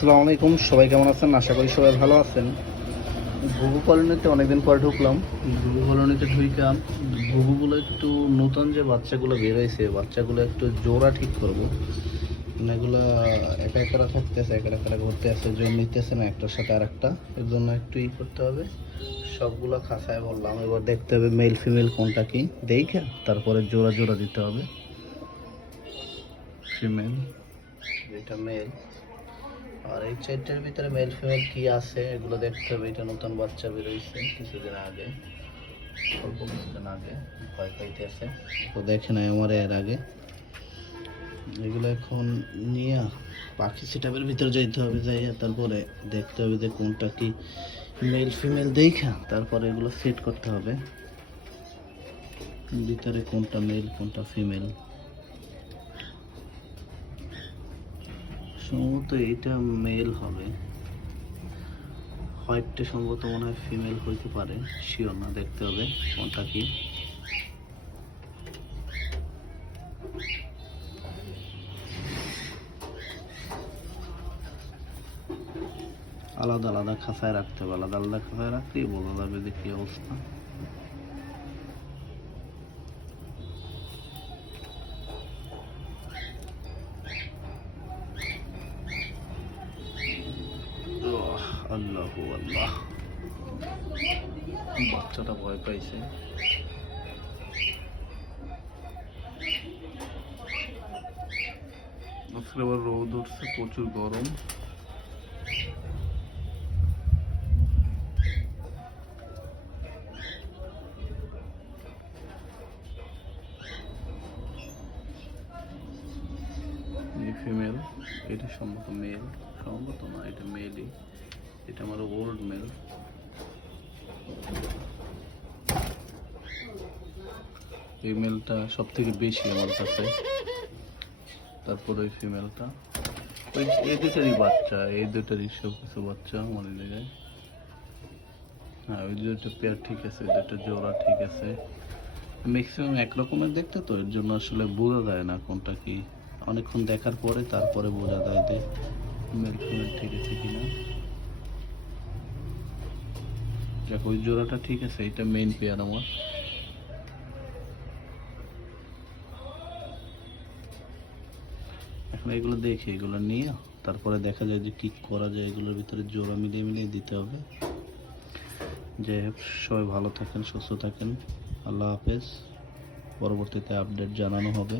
আসসালামু আলাইকুম, সবাই কেমন আছেন? আশা করি সবাই ভালো আছেন। ঘুঘু কলোনিতে অনেকদিন পর ঢুকলাম। ঘুঘু কলোনিতে ঢুইকাম, ঘুঘুগুলো একটু নতুন যে বাচ্চাগুলো বের হয়েছে, বাচ্চাগুলো একটু জোড়া ঠিক করবো। মানে এগুলা একা একা থাকতেছে, একা একা ঘুরতে আসছে, জোর নিতেছে না একটার সাথে আর একটা, এর জন্য একটু করতে হবে। সবগুলো খাঁচায় বললাম, এবার দেখতে হবে মেল ফিমেল কোনটা কি, দেখে তারপরে জোড়া জোড়া দিতে হবে। ফিমেল, এটা মেল, আর এই চারটার ভিতরে মেল ফিমেল কি আছে এগুলো দেখতে হবে। এটা নতুন বাচ্চা বেরোইছে কিছুদিন আগে, অল্প কিছুদিন আগে, ভয় পাইতেছে তো দেখে নাই আমার এর আগে। এগুলো এখন নিয়ে পাখি সেটআপের ভিতরে যাইতে হবে, যাইয়া তারপরে দেখতে হবে যে কোনটা কি মেল ফিমেল দেখা তারপরে এগুলো সেট করতে হবে ভিতরে কোনটা মেল কোনটা ফিমেল। সম্ভবত এটা মেল হবে, হোয়াইটটা সম্ভবত মনে হয় ফিমেল হইতে পারে, শিওর না, দেখতে হবে কোনটা কি। আলাদা আলাদা খাঁচায় রাখতে হবে, আলাদা আলাদা খাঁচায় রাখলেই বোঝা যাবে যে কি অবস্থা। আল্লাহ আল্লাহ, বাচ্চাটা ভয় পাইছে। আজকে আবার রোদ উঠছে, প্রচুর গরম। ফিমেল, এটা সম্ভবত মেল, সম্ভবত না, এটা মেলই, এটা আমার ওল্ড মেল। এই মেলটা সব থেকে বেশি আমার কাছে, তারপর ওই ফিমেলটা, ওই এই দুটারই বাচ্চা, এই দুটারই সব কিছু বাচ্চা আমার জায়গায়। হ্যাঁ, ওই দুটো পেয়ার ঠিক আছে, ওই দুটো জোড়া ঠিক আছে। ম্যাক্সিমাম এক রকমের দেখতে, তো এর জন্য আসলে বোঝা যায় না কোনটা কি, অনেকক্ষণ দেখার পরে তারপরে বোঝা যায় যে মেল ফিমেল ঠিক আছে কিনা। যাক, ওই জোড়াটা ঠিক আছে, এটা মেইন পেয়ার আমার। এখন এগুলো দেখি, এগুলো নিয়ে তারপরে দেখা যায় যে কি করা যায়, এগুলোর ভিতরে জোড়া মিলিয়ে মিলিয়ে দিতে হবে। যাই হোক, সবাই ভালো থাকেন, সুস্থ থাকেন, আল্লাহ হাফেজ। পরবর্তীতে আপডেট জানানো হবে।